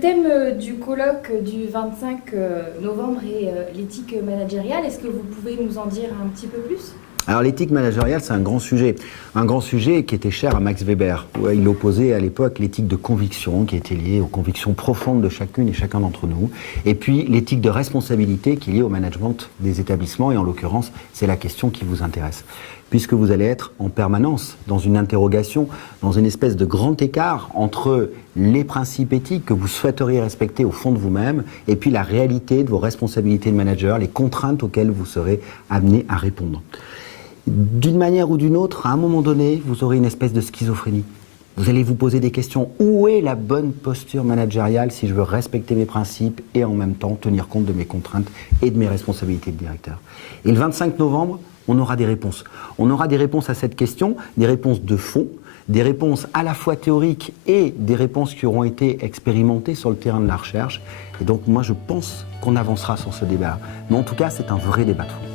thème du colloque du 25 novembre est l'éthique managériale. Est-ce que vous pouvez nous en dire un petit peu plus ? Alors l'éthique managériale, c'est un grand sujet qui était cher à Max Weber. Il opposait à l'époque l'éthique de conviction, qui était liée aux convictions profondes de chacune et chacun d'entre nous, et puis l'éthique de responsabilité qui est liée au management des établissements, et en l'occurrence, c'est la question qui vous intéresse. Puisque vous allez être en permanence dans une interrogation, dans une espèce de grand écart entre les principes éthiques que vous souhaiteriez respecter au fond de vous-même, et puis la réalité de vos responsabilités de manager, les contraintes auxquelles vous serez amené à répondre. D'une manière ou d'une autre, à un moment donné, vous aurez une espèce de schizophrénie. Vous allez vous poser des questions. Où est la bonne posture managériale si je veux respecter mes principes et en même temps tenir compte de mes contraintes et de mes responsabilités de directeur? Et le 25 novembre, on aura des réponses. On aura des réponses à cette question, des réponses de fond, des réponses à la fois théoriques et des réponses qui auront été expérimentées sur le terrain de la recherche. Et donc moi, je pense qu'on avancera sur ce débat. Mais en tout cas, c'est un vrai débat de fond.